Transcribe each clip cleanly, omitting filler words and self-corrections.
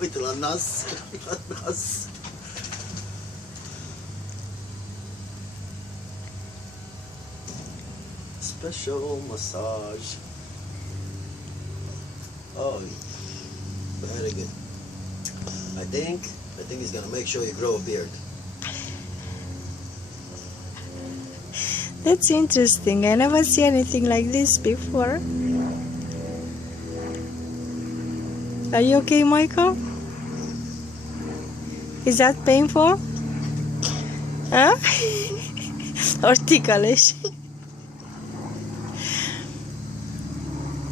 Wait till lanas. Lanas. Special massage. Oh, very good. I think he's gonna make sure you grow a beard. That's interesting. I never see anything like this before. Are you okay, Michael? Is that painful? Huh? Or ticklish?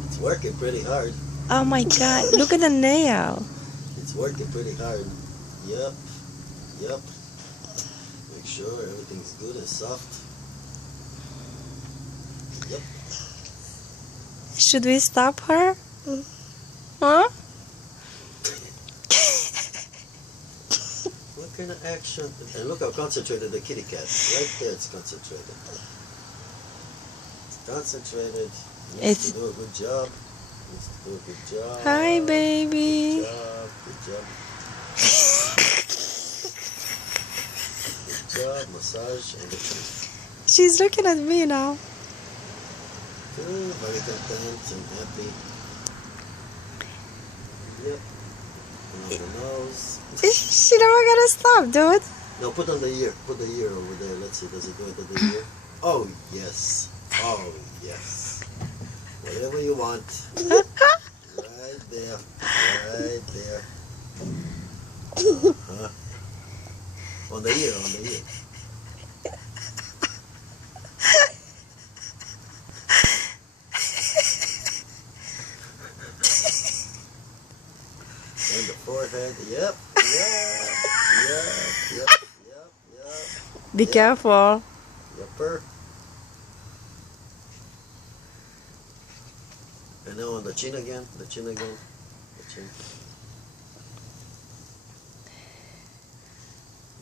It's working pretty hard. Oh my god, look at the nail. It's working pretty hard. Yep. Yep. Make sure everything's good and soft. Yep. Should we stop her? Huh? What kind of action? And look how concentrated the kitty cat. Right there, it's concentrated. It's concentrated. Needs to do a good job. Needs to do a good job. Hi, baby. Good job. Good job. Good job. Massage and the teeth. She's looking at me now. Good. Very content and happy. Yep. On the nose. She never gonna stop, dude. No, put on the ear. Put the ear over there. Let's see. Does it do it to the ear? Oh, yes. Oh, yes. Whatever you want. Right there. Right there. Uh-huh. On the ear. On the ear. And the forehead. Yep. Yep. Be careful. Yepper. And now on the chin again. The chin again. The chin.